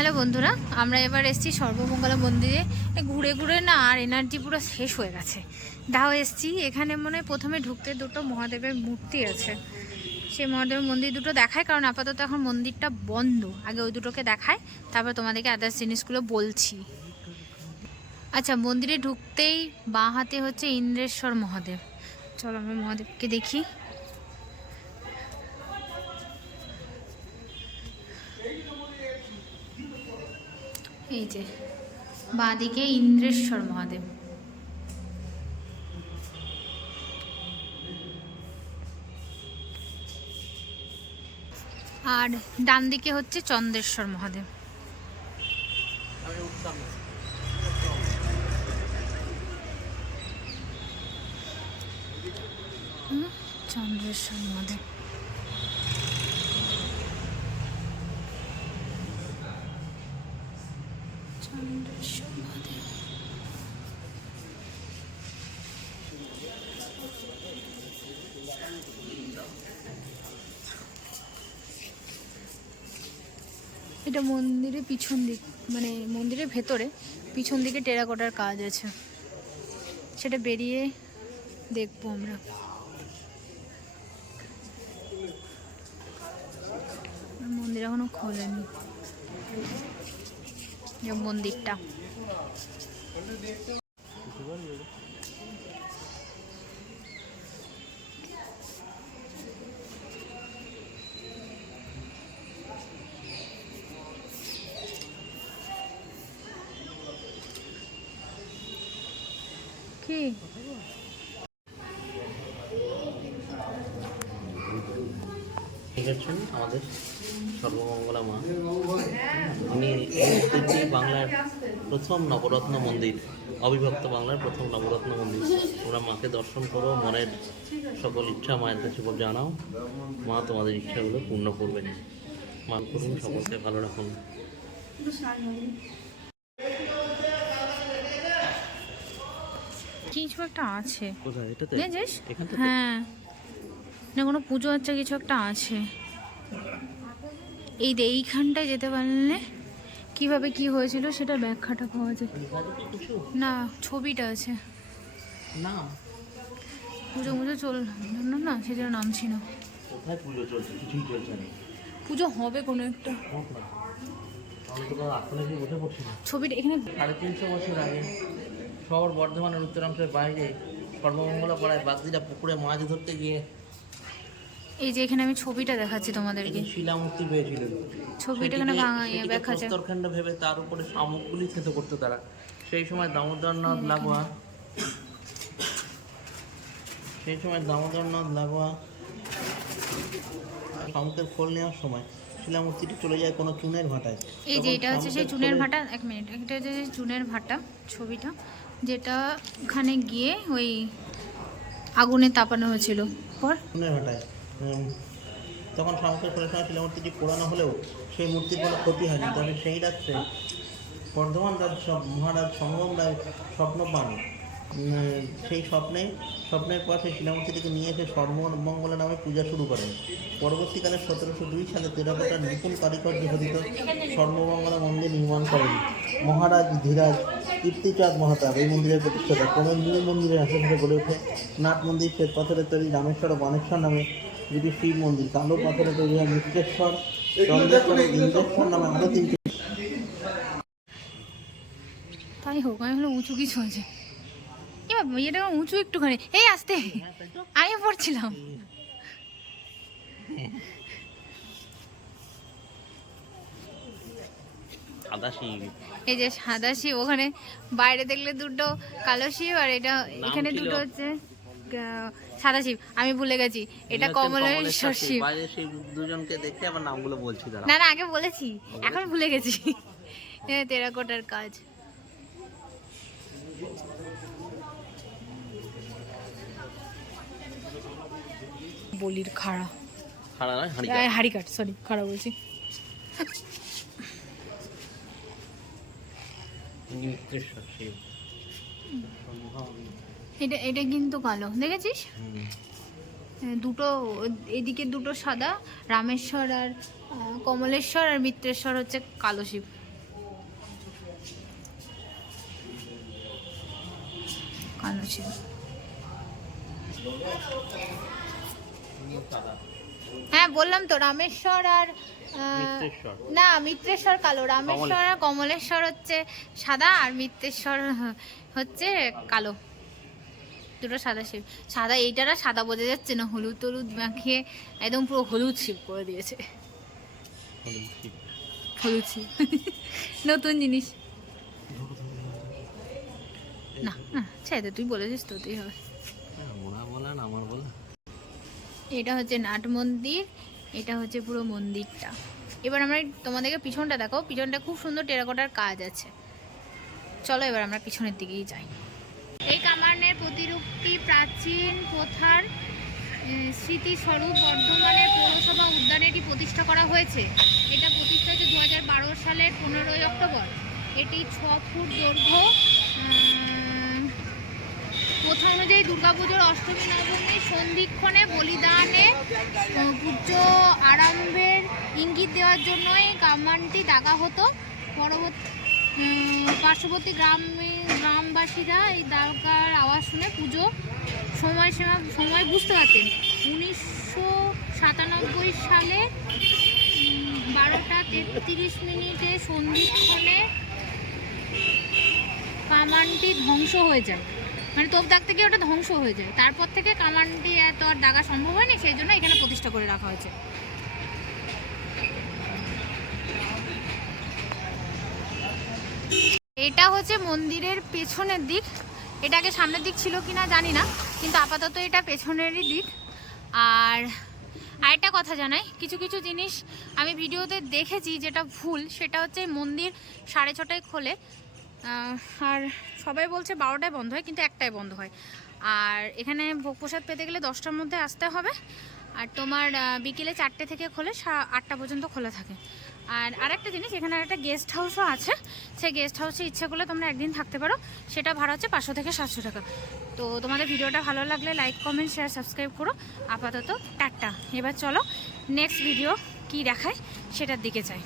Hello বন্ধুরা, আমরা এবার এসেছি সর্বমঙ্গলা মন্দিরে। ঘুরে ঘুরে না আর এনার্জি পুরো শেষ হয়ে গেছে। দাও এসেছি, এখানে মনে প্রথমে ঢুকতে দুটো মহাদেবের মূর্তি আছে। সেই মহাদেবের মন্দির দুটো দেখায়, কারণ আপাতত এখন মন্দিরটা বন্ধ। আগে ওই দুটোকে দেখায়, তারপর তোমাদেরকে আদার্স জিনিসগুলো বলছি। আচ্ছা মন্দিরে ঢুকতেই বাঁ হাতে হচ্ছে ইন্দ্রেশ্বর মহাদেব। চলো আমরা মহাদেবকে দেখি। এই যে বাঁদিকে ইন্দ্রেশ্বর মহাদেব। আর ডান দিকে হচ্ছে চন্দ্রেশ্বর মহাদেব। চন্দ্রেশ্বর মহাদেব চন্দ্রেশ্বর মহাদেব এটা মন্দিরের পিছন দিক মানে মন্দিরের ভেতরে পিছন দিকে টেরাকোটার কাজ আছে। সেটা বেরিয়ে দেখব আমরা। মন্দির এখনও খোলেনি। মন্দিরটা। কি? আমাদের। সর্বমঙ্গলা মা উনি এই বাংলার প্রথম নবরত্ন মন্দির অবিভক্ত বাংলার প্রথম নবরত্ন মন্দির। তোমরা মাকে দর্শন করো মনের সকল ইচ্ছা মায়ের কাছে জানাও। মা তোমাদের ইচ্ছাগুলো পূর্ণ করবেন। মা করুন সকলকে ভালো রাখুন। কিছু একটা আছে। কোথায়? এটাতে? হ্যাঁ। না কোনো পুজো হচ্ছে কিছু একটা আছে। এই এইখানটায় যেতে পারলে কীভাবে কি হয়েছিল সেটা ব্যাখ্যাটা পাওয়া যায়। না ছবিটা আছে। না পুজো মুজো চল না সেজন্য নামছি না। পুজো হবে কোনো একটা। ছবিটা এখানে সাড়ে তিনশো বছর আগে শহর বর্ধমানের উত্তরাংশের বাইরে সর্বমঙ্গলা পাড়ায় বাগদিরা পুকুরে মাছ ধরতে গিয়ে এই যে এখানে আমি ছবিটা দেখাচ্ছি তোমাদেরকে। শিলামূর্তি পেয়েছিলেন ছবিটা এখানে ভাঙা ইয়ে ব্যাখ্যা আছে। প্রস্তরখণ্ড ভেবে তার উপরে শামুকগুলি থেতো করতো তারা। সেই সময় দামোদর নদ লাগোয়া সেই সময় দামোদর নদ লাগোয়া শামুকের ফল নেওয়ার সময় শিলামূর্তিটি চলে যায় কোনো চুনের ভাটায়। এই যে এটা হচ্ছে সেই চুনের ভাটা এক মিনিট এটা হচ্ছে সেই চুনের ভাটা ছবিটা যেটা ওখানে গিয়ে ওই আগুনে তাপানো হয়েছিল। পর? চুনের ভাটায়। তখন শামুকের ফলের সময় শিলামূর্তিটি পোড়ানো হলেও সেই মূর্তির কোনো ক্ষতি হয়নি, তবে সেই রাত্রে বর্ধমান রাজ মহারাজ সংগ্রাম রায় স্বপ্ন পান। সেই স্বপ্নে, স্বপ্নের পর সেই শিলামূর্তিটিকে নিয়ে এসে সর্বমঙ্গলা নামে পূজা শুরু করেন। পরবর্তীকালে সতেরোশো দুই সালে তেরাকোটার নিপুণ কারিগর্য ঘটিত সর্বমঙ্গলা মন্দির নির্মাণ করেন মহারাজ ধীরাজ কীর্তিচাঁদ মহাতাব। এই মন্দিরের প্রতিষ্ঠাতা দুই মন্দিরের আশেপাশে গড়ে ওঠে। নাট মন্দির শ্বেত পাথরের তৈরি রামেশ্বর ও বানেশ্বর নামে দুটি শিব মন্দির কালো পাথরে তৈরি হয় মিত্রেশ্বর চন্দ্রেশ্বর ইন্দ্রেশ্বর নামে আরও তিনটি। তাই হোক আমি হলো উঁচু কিছু আছে। এবার এটা উঁচু একটুখানি। এই আসতে আমি পড়ছিলাম। সাদা শিব। এই যে সাদা শিব ওখানে বাইরে দেখলে দুটো কালো শিব আর এটা এখানে দুটো হচ্ছে সাদা শিব আমি ভুলে গেছি। এটা কমলেশ্বর শিব দুজনকে দেখে আবার নামগুলো বলছি না না আগে বলেছি। এখন ভুলে গেছি। টেরাকোটার কাজ। বলির খাড়া। খাড়া হাড়ি কাট সরি খাড়া বলছি। শিব। এটা এটা কিন্তু কালো দেখেছিস? দুটো এদিকে দুটো সাদা রামেশ্বর আর কমলেশ্বর আর মিত্রেশ্বর হচ্ছে কালো শিব। কালো শিব। হ্যাঁ বললাম তো রামেশ্বর আর না মিত্রেশ্বর কালো রামেশ্বর আর কমলেশ্বর হচ্ছে সাদা আর মিত্রেশ্বর হচ্ছে কালো। দুটো সাদা শিব। সাদা এইটারা সাদা বোঝা যাচ্ছে না হলুদ টলুদ মাখিয়ে একদম পুরো হলুদ শিব করে দিয়েছে। হলুদ শিব। নতুন জিনিস। না না তুই বলেছিস তো তুই হবে। আমার বলে। এটা হচ্ছে নাট মন্দির এটা হচ্ছে পুরো মন্দিরটা। এবার আমরা তোমাদেরকে পিছনটা দেখো পিছনটা খুব সুন্দর টেরাকোটার কাজ আছে। চলো এবার আমরা পিছনের দিকেই যাই। এই কামানের প্রতিরূপটি প্রাচীন প্রথার স্মৃতিস্বরূপ বর্ধমানের পৌরসভা উদ্যানে এটি প্রতিষ্ঠা করা হয়েছে। এটা প্রতিষ্ঠা হয়েছে দু হাজার বারো সালের পনেরোই অক্টোবর। এটি ছ ফুট দৈর্ঘ্য প্রথা অনুযায়ী দুর্গাপুজোর অষ্টমী, নবমী সন্ধিক্ষণে বলিদানে পুজো আরম্ভের ইঙ্গিত দেওয়ার জন্যই কামানটি ডাকা হতো। পরবর্তী পার্শ্ববর্তী গ্রামে গ্রামবাসীরা এই দাগার আওয়াজ শুনে পুজো সময়সীমা সময় বুঝতে পারতেন। উনিশশো সাতানব্বই সালে বারোটা তেত্রিশ মিনিটে সন্ধিক্ষণে কামানটি ধ্বংস হয়ে যায়। মানে তোপ দাগ থেকে ওটা ধ্বংস হয়ে যায়। তারপর থেকে কামানটি এত আর দাগা সম্ভব হয়নি, সেই জন্য এখানে প্রতিষ্ঠা করে রাখা হয়েছে। এটা হচ্ছে মন্দিরের পেছনের দিক। এটাকে সামনের দিক ছিল কিনা জানি না, কিন্তু আপাতত এটা পেছনেরই দিক। আর আরেকটা কথা জানাই, কিছু কিছু জিনিস আমি ভিডিওতে দেখেছি যেটা ভুল, সেটা হচ্ছে মন্দির সাড়ে ছটায় খোলে। আর সবাই বলছে বারোটায় বন্ধ হয়, কিন্তু একটায় বন্ধ হয়। আর এখানে ভোগ প্রসাদ পেতে গেলে দশটার মধ্যে আসতে হবে। আর তোমার বিকেলে চারটে থেকে খোলে, সা- আটটা পর্যন্ত খোলা থাকে। আর আরেকটা জিনিস, এখানে একটা গেস্ট হাউসও আছে। সেই গেস্ট হাউসে ইচ্ছে করলে তোমরা একদিন থাকতে পারো। সেটা ভাড়া হচ্ছে পাঁচশো থেকে সাতশো টাকা। তো তোমাদের ভিডিওটা ভালো লাগলে লাইক কমেন্ট শেয়ার সাবস্ক্রাইব করো। আপাতত টাটা। এবার চলো নেক্সট ভিডিও কি দেখায় সেটার দিকে যাই।